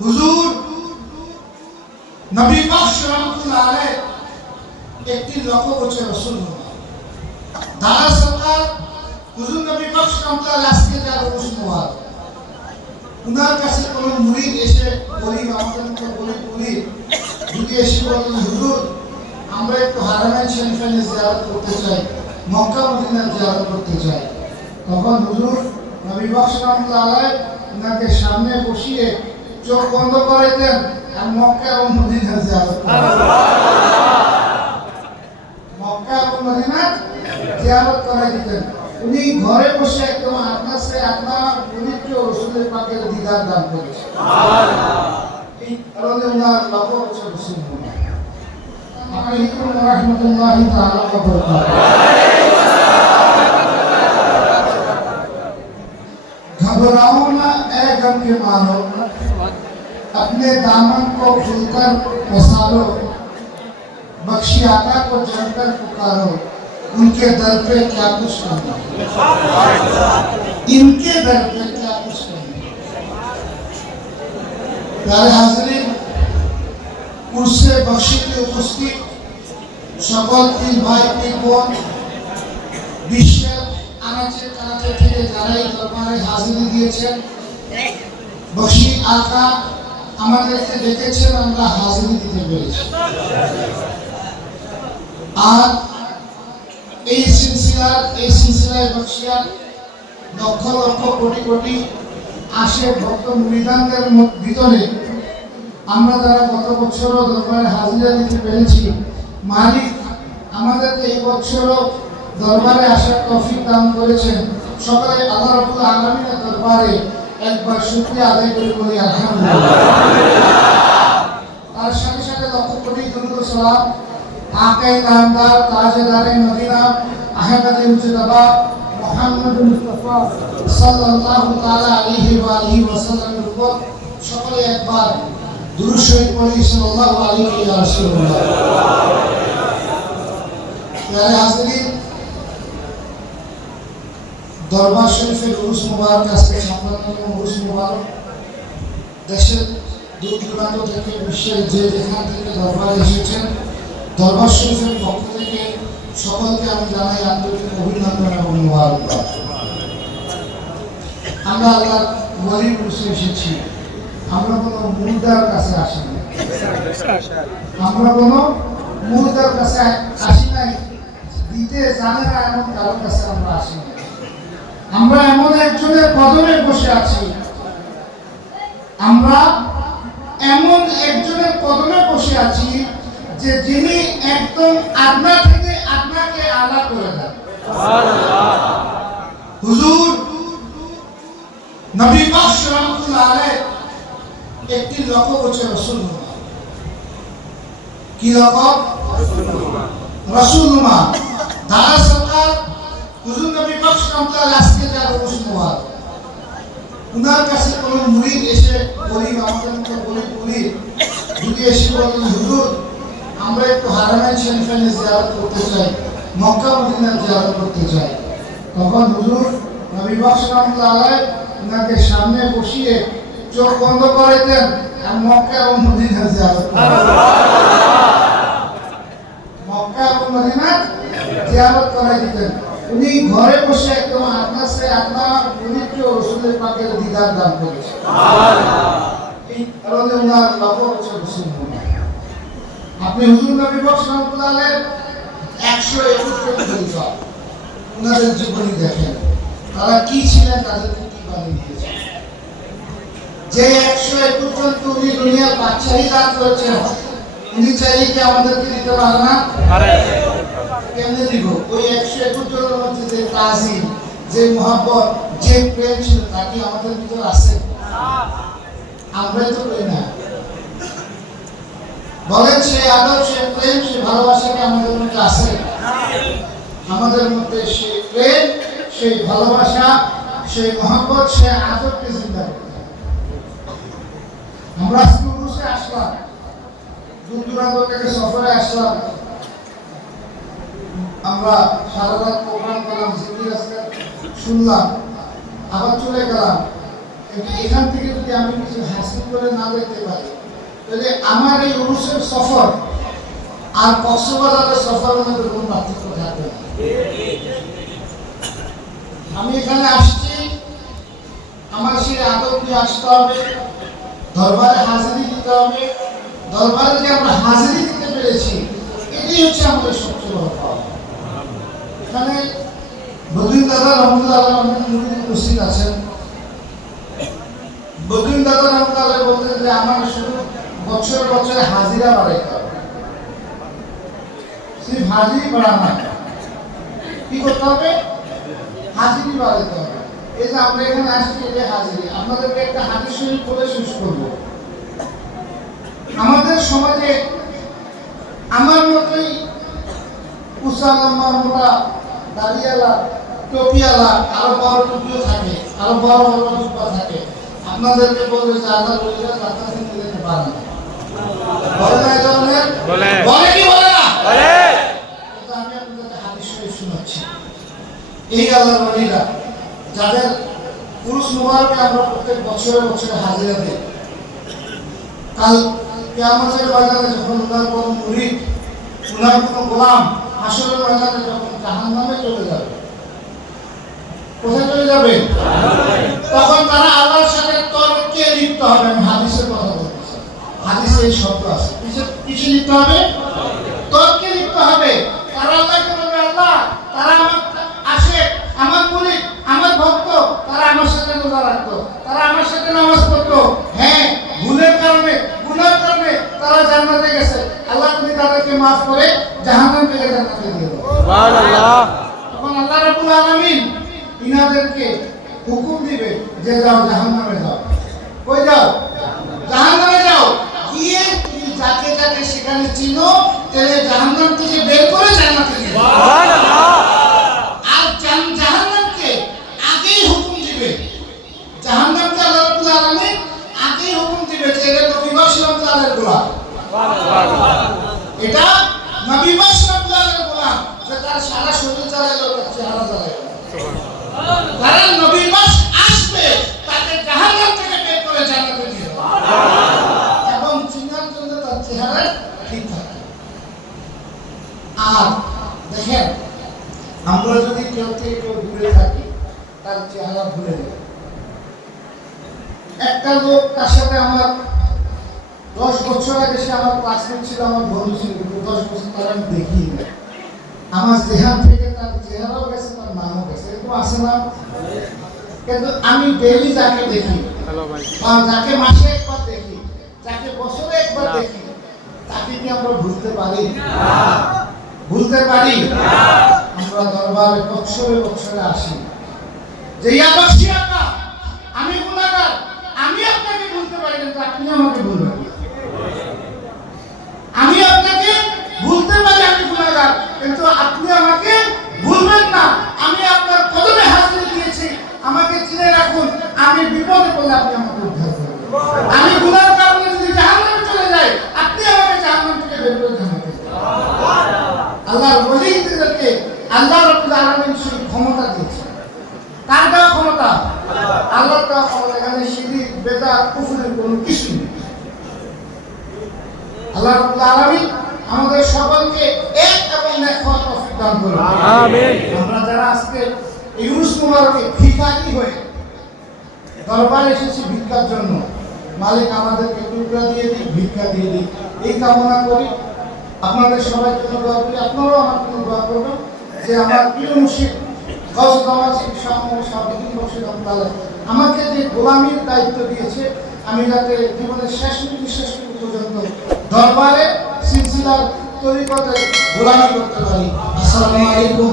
হুজুর, নবী পাক একটি লক্ষ্য করছে রাসূলুল্লাহ দাদা সরকার হুজুর নবী পাক সাল্লাল্লাহু আজকে যার মুবারক উনার কাছে কোনো মুরিদ এসে গরিব আমাদের মতো গরিব যদি এসে বলেন, হুজুর, আমরা একটু হারামাইন শরীফানে জিয়ারত করতে চাই, মক্কা মদিনা জিয়ারত করতে চাই। তখন হুজুর নবী পাক সাল্লাল্লাহু আলাইহি উনাকে সামনে বসিয়ে চোখ বন্ধ করে দেন আর মক্কা এবং মদিনা জিয়ারত করতেন মক্কা এবং মদিনা জিয়ারত করে দিতেন উনি ঘরে বসে একদম আপনার সে আপনার পবিত্র রসুলের পাকের দিদার দান করেছেন এই কারণে ওনার লক্ষ্য হচ্ছে রসুল আলাইকুম রহমতুল্লাহ তাআলা ওয়া বারাকাতুহু घबराओ ना ए गम के मानो अपने दामन को खुलकर पसारो बख्शी आका को जमकर पुकारो उनके दर पे क्या कुछ करना इनके दर पे क्या कुछ करना प्यारे हाजरीन उर्से बख्शी की उपस्थित সকল তিন ভাই তিন বোন বিশ্বের আনাচে কানাচে থেকে যারা এই দরবারে হাজিরি দিয়েছেন বসি আকা আমাদেরকে ডেকেছেন আমরা হাজিরি দিতে পেরেছি আর এই সিলসিলার এই সিলসিলায় বক্সিয়ার লক্ষ লক্ষ কোটি কোটি আসে ভক্ত মুরিদানদের ভিতরে। আমরা যারা গত বছরও দরবারে হাজিরা দিতে পেরেছি, মালিক আমাদেরকে এই বছরও দরবারে আসার তৌফিক দান করেছেন। সকলে আল্লাহ রাব্বুল আলামিনের দরবারে একবার শুকরিয়া আদায় করে বলি, আলহামদুলিল্লাহ। তার সাথে সাথে লক্ষ কোটি দুরুদ সালাম আকাই নামদার তাজেদারে Medina, Ahmad Mujtaba Muhammad Mustafa সাল্লাল্লাহু তাআলা আলাইহি ওয়া আলিহি ওয়া সাল্লামের উপর সকলে একবার দুরূদ শরীফ পড়ি, সাল্লাল্লাহু আলাইহি ওয়া রাসূলুল্লাহ হাজরিন দরবার শরীফের উরুস মুবারক আজকে সম্পন্ন উরুস মুবারক দেশের দূর দূরান্ত থেকে বিশ্বের যে যেখান থেকে দরবারে এসেছেন, দরবার শরীফের পক্ষ থেকে সকলকে আমি জানাই আন্তরিক অভিনন্দন এবং মুবারকবাদ আমরা আল্লাহ ওয়ালি উরুসে এসেছি। আমরা কোনো মুর্দার কাছে আসিনি। আমরা কোনো মুর্দার কাছে আসি নাই। দিতে জানে না এমন কারোর কাছে আমরা আসি নাই আমরা এমন একজনের কদমে বসে আছি। আমরা এমন একজনের কদমে বসে আছি যে যিনি একদম আপনা থেকে আপনাকে আলাদা করে দেন। হুজুর নবী পাক সাল্লাল্লাহু আলাইহি একটি লক্ষ্য করছে রাসূলুল্লাহ কি লক্ষ্য? রাসূলুল্লাহ দাদা সরকার হুজুর নবী পাক আলাইহি আজকে যার রোজ মুবারক উনার কাছে কোনো মুরিদ এসে গরিব আমাদের গরিব মুরিদ যদি এসে বলেন, হুজুর, আমরা একটু হারামাইন শরীফানে জিয়ারত করতে চাই, মক্কা মদিনা জিয়ারত করতে চাই। তখন হুজুর নবী পাক আলাইহি উনাকে সামনে বসিয়ে চোখ বন্ধ করে দেন আর মক্কা এবং মদিনা জিয়ারত মক্কা এবং মদিনা জিয়ারত করে দিতেন। উনি ঘরে বসে একদম সে আপনার পবিত্র রসুলের পাকের দিদার দান করেছেন কারণে ওনার লক্ষ্য হচ্ছে রসুল আপনি হুজুর নবী বক্সালের একশো একুশ জন ওনাদের জীবনী দেখেন। তারা কি ছিলেন, তাদেরকে কি বানিয়ে দিয়েছেন? যে একশো একুশ জনকে উনি দুনিয়ার বাচ্চাই দান করেছেন, উনি চাইলে কি আমাদেরকে দিতে পারে না? কেমনে দিব ওই একশো একুশ জনের মধ্যে যে তাজিম যে মোহাম্মত যে প্রেম ছিল, তা কি আমাদের ভিতর আছে? আমরাই তো করি না বলেন, সে আদব, সে প্রেম, সে ভালোবাসা কি আমাদের মধ্যে আছে? আমাদের মধ্যে সে প্রেম সেই ভালোবাসা সেই মোহাম্মত সে আদবকে চিন্তা করতে আমরা উরুসে আসলাম। দূর দূরান্ত থেকে সফরে আসলাম। আমরা সারা রাত প্রোগ্রাম করলাম শুনলাম, আবার চলে গেলাম। এখান থেকে যদি আমি কিছু হাসিল করে না দেখতে তাহলে আমার এই সফর আর কক্সবাজারের কোনো পার্থক্য থাকবে না। আমি এখানে আসছি, আমার সেই আদব দিয়ে আসতে হবে, দরবারে হাজিরি দিতে হবে। দরবারে যে আমরা হাজিরি দিতে পেরেছি, এটাই হচ্ছে আমাদের সবচেয়ে এখানে বদরুল দাদা রহমতুল্লাহ উপস্থিত আছেন। বদরুল দাদা রহমতুল্লাহ বলতেন যে আমার শুধু বছরে বছরে হাজিরা বাড়াইতে হবে। বাড়ানো কি করতে হবে? হাজিরি বাড়াইতে হবে। এই যে আমরা এখানে আসছি এটা হাজিরি, আপনাদেরকে একটা হাজির শরীফ বলে শেষ করব। আমাদের সমাজে আমার মতোই উসালাম্মা মোটা দাঁড়িয়ালা টপিয়ালা আরও বড় টুপিও থাকে আরও বড় বড় জুব্বা থাকে। আপনাদেরকে বলবে যে আল্লাহ যাত্রা থেকে যেতে পারে বলে না এই ধরনের? বলে। কি বলে না? বলে। আমি আপনাদেরকে হাদিস শরীফ শোনাচ্ছি। এই আল্লাহর ওলিরা যাদের পুরুষ মুবারকে আমরা প্রত্যেক বছরে বছরে হাজিরা দিই কাল কিয়ামতের ময়দানে যখন উনার কোনো মুরিদ উনার কোনো গোলাম হাসরের ময়দানে যখন জাহান্নামে চলে যাবে, কোথায় চলে যাবে? তখন তারা আল্লাহর সাথে তর্কে লিপ্ত হবে, আমি হাদিসের কথা বলতেছি। হাদিসে এই শব্দ আছে। কিসে লিপ্ত হবে? তর্কে লিপ্ত হবে। তারা আল্লাহকে বলবে, আল্লাহ, তারা আমার আসে, আমার মুরিদ আমার ভক্ত, তারা আমার সাথে রোজা রাখতো, তারা আমার সাথে নামাজ পড়তো হ্যাঁ ভুলের কারণে গুনার কারণে তারা জান্নাতে গেছে আল্লাহ তুমি তাদেরকে মাফ করে জাহান্নাম থেকে জান্নাতে দিয়ে দাও সুবহানাল্লাহ তখন আল্লাহ রাব্বুল আলামিন ইনাদেরকে হুকুম দিবে যাও জাহান্নামে যাও। কই যাও? জাহান্নামে যাও। গিয়ে তুমি যাকে যাকে সেখানে চিনো তাহলে জাহান্নাম থেকে বের করে জান্নাতে নিয়ে আর আগেই হুকুম দিবে। জাহান্নামকে আল্লাহ রাব্বুল আলামিন আগেই হুকুম দিবে যে এটা নবী আলাইহি গোলাম। এটা নবী সাল্লাল্লাহু আলাইহি গোলাম। যে তার সারা শরীর চালাইলো তার চেহারা চালাইলো কারণ নবী আসবে তাকে জাহান্নাম থেকে বের করে জান্নাতে দিয়ে দেবে। এবং চিনার জন্য তার চেহারা ঠিক থাকে। আর দেখেন, আমরা যদি কেউ থেকে কেউ দূরে থাকি, তার চেহারা ভুলে যাবে একটা লোক তার সাথে আমার দশ বছর আগে সে আমার ক্লাসমেট ছিল, আমার বন্ধু ছিল, কিন্তু দশ বছর তার আমি দেখি আমার চেহারা থেকে তার চেহারাও গেছে, তার নামও গেছে, এরকম আছে না? কিন্তু আমি ডেইলি যাকে দেখি হ্যালো যাকে মাসে একবার দেখি যাকে বছরে একবার দেখি তাকে কি আমরা ভুলতে পারি? ভুলতে পারি? আমরা দরবারে বছরে বছরে আসি। যে আকা আমি আমি আপনাকে ভুলতে পারি কিন্তু আপনি আমাকে ভুলবেন আমি আপনাকে ভুলতে পারি আমি গুনাহগার কিন্তু আপনি আমাকে বিপদে পড়লে আপনি আমাকে উদ্ধার করবেন আমি গুনার কারণে যদি জাহান্নামে চলে যাই আপনি আমাকে জাহান্নাম থেকে বের করে জানাতে আল্লাহর ওলিদেরকে আল্লাহ রাব্বুল আলামিন সেই ক্ষমতা দিয়েছেন কার দেওয়া ক্ষমতা? আল্লাহর দেওয়া ক্ষমতা। এখানে শিরিক বেদাত কুফরের কোনো কিছু নেই। আল্লাহ রাব্বুল আলামিন আমাদের সকলকে এক এবং এক হওয়ার তৌফিক দান করুন। আমিন। আমরা যারা আজকে এই উরুস মুবারকে ভিখারি হয়ে দরবারে এসেছি ভিক্ষার জন্য। মালিক আমাদেরকে টুকরা দিয়ে দিক, ভিক্ষা দিয়ে দিক। এই কামনা করি। আপনাদের সবাই জন্য দোয়া করি, আপনারাও আমার জন্য দোয়া করবেন যে আমার প্রিয় রহমাল্লাহ আমাকে যে গোলামির দায়িত্ব দিয়েছে, আমি যাতে জীবনের শেষ শেষ পর্যন্ত দরবারে সিলসিলার গোলামি করতে পারি। আসসালামু আলাইকুম